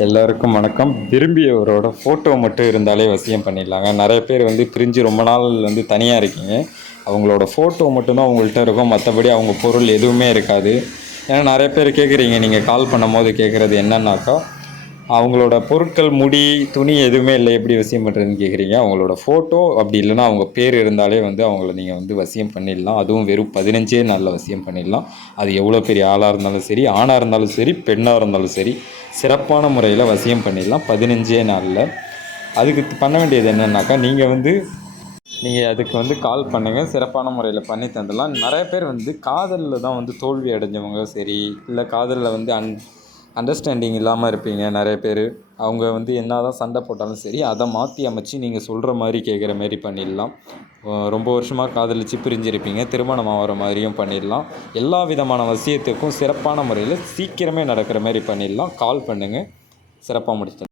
எல்லாருக்கும் வணக்கம். விரும்பியவரோட ஃபோட்டோ மட்டும் இருந்தாலே வசியம் பண்ணிடலாங்க. நிறைய பேர் வந்து பிரிஞ்சு ரொம்ப நாள் வந்து தனியாக இருக்கீங்க. அவங்களோட ஃபோட்டோ மட்டும்தான் உங்கள்கிட்ட இருக்கும். மற்றபடி அவங்க பொருள் எதுவுமே இருக்காது. ஏன்னா நிறைய பேர் கேட்குறீங்க, நீங்கள் கால் பண்ணும்போது கேட்குறது என்னன்னாக்கா, அவங்களோட பொருட்கள், முடி, துணி எதுவுமே இல்லை, எப்படி வசியம் பண்ணுறதுன்னு கேட்குறீங்க. அவங்களோட ஃபோட்டோ அப்படி இல்லைன்னா அவங்க பேர் இருந்தாலே வந்து அவங்கள நீங்கள் வந்து வசியம் பண்ணிடலாம். அதுவும் வெறும் 15 நாளில் வசியம் பண்ணிடலாம். அது எவ்வளோ பெரிய ஆளாக இருந்தாலும் சரி, ஆணாக இருந்தாலும் சரி, பெண்ணாக இருந்தாலும் சரி, சிறப்பான முறையில் வசியம் பண்ணிடலாம் 15 நாளில். அதுக்கு பண்ண வேண்டியது என்னன்னாக்கா, நீங்கள் அதுக்கு வந்து கால் பண்ணுங்கள், சிறப்பான முறையில் பண்ணி தந்துடலாம். நிறைய பேர் வந்து காதலில் தான் வந்து தோல்வி அடைஞ்சவங்க சரி, இல்லை காதலில் வந்து அண்டர்ஸ்டாண்டிங் இல்லாமல் இருப்பீங்க. நிறைய பேர் அவங்க வந்து என்ன தான் சண்டை போட்டாலும் சரி, அதை மாற்றி அமைச்சு நீங்கள் சொல்கிற மாதிரி கேட்குற மாரி பண்ணிடலாம். ரொம்ப வருஷமாக காதலிச்சு பிரிஞ்சிருப்பீங்க, திருமணம் ஆகிற மாதிரியும் பண்ணிடலாம். எல்லா விதமான வசியத்துக்கும் சிறப்பான முறையில் சீக்கிரமே நடக்கிற மாதிரி பண்ணிடலாம். கால் பண்ணுங்கள், சிறப்பாக முடிச்சு